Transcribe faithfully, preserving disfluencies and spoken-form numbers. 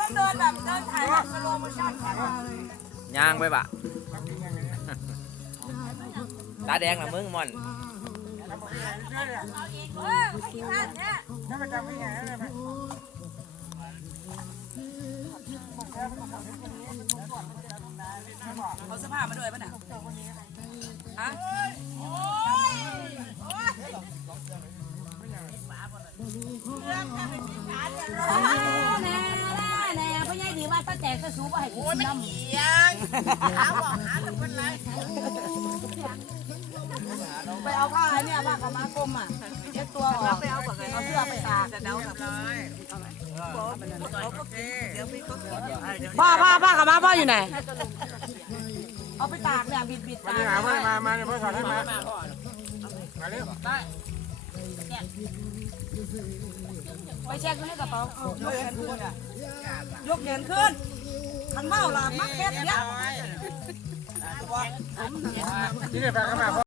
ต้องเดินแบบเดินถ่ายแบบสโลว์โมชั่นค่ะย่างไปปะตาแดงนะมึงมอนเออไม่กี่พันเนี่ยเอาเสื้อผ้ามาด้วยป่ะเนี่ยฮะแน่แน่พ่อใหญ่ดีว่าตาแจกตาสูบให้กินน้ำหาบอกหาทุกคนเลยไปเอาผ้าเนี่ยผ้าขาวม้ากลมอ่ะเช็ดตัวออกไปเอาเอาเสื้อไปตากผ้าผ้าผ้าขาวม้าพ่ออยู่ไหนเอาไปตากเนี่ยบิดบิดตากมามามาเดี๋ยวพ่อสอนให้มามาเร็วได้ไปเช็คให้กระเป๋ายกแขนขึ้นอ่ะยกแขนขึ้นขันเมาล่ะมักเพชรเนี่ยนี่เนี่ยไปกันมา